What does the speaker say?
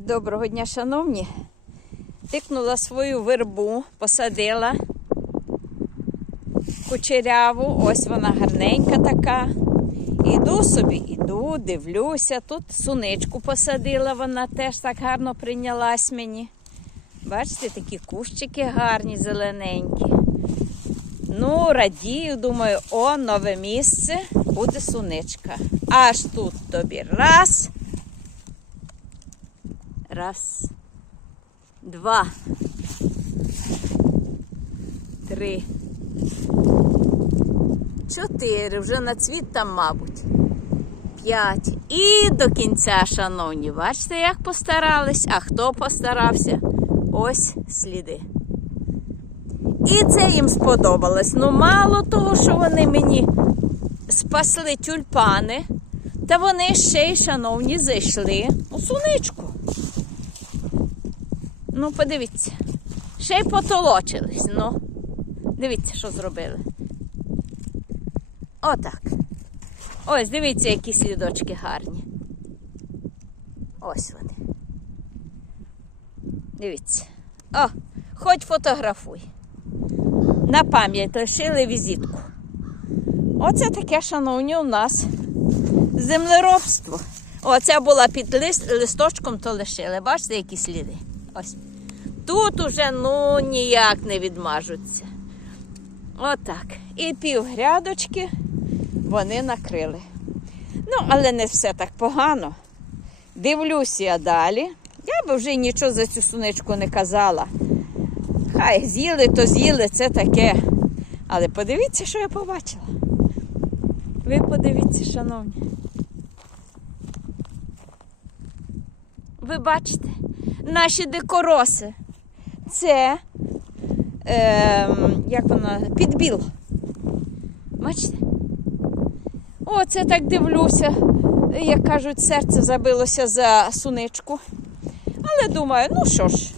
Доброго дня, шановні. Тикнула свою вербу, посадила кучеряву, ось вона гарненька така. Іду собі, іду, дивлюся. Тут суничку посадила, вона теж так гарно прийнялась мені. Бачите, такі кущики гарні, зелененькі. Ну, радію, думаю, о, нове місце, буде суничка. Аж тут тобі раз. Раз, два, три, чотири. Вже на цвіт там, мабуть. П'ять. І до кінця, шановні. Бачите, як постарались? А хто постарався? Ось сліди. І це їм сподобалось. Ну, мало того, що вони мені спасли тюльпани, та вони ще й, шановні, зайшли у суничку. Ну, подивіться. Ще й потолочились. Ну, дивіться, що зробили. Отак. Ось, дивіться, які слідочки гарні. Ось вони. Дивіться. О, хоч фотографуй. На пам'ять лишили візитку. Оце таке, шановні, у нас землеробство. Оце була під лист, листочком, то лишили. Бачите, які сліди? Ось. Тут уже ну ніяк не відмажуться. Отак. І пів грядочки вони накрили. Ну, але не все так погано. Дивлюся я далі. Я би вже нічого за цю суничку не казала. Хай з'їли, то з'їли, це таке. Але подивіться, що я побачила. Ви подивіться, шановні. Ви бачите, наші дикороси. Це, е, як вона, підбіл. Бачите? О, це так дивлюся. Як кажуть, серце забилося за суничку. Але думаю, ну що ж,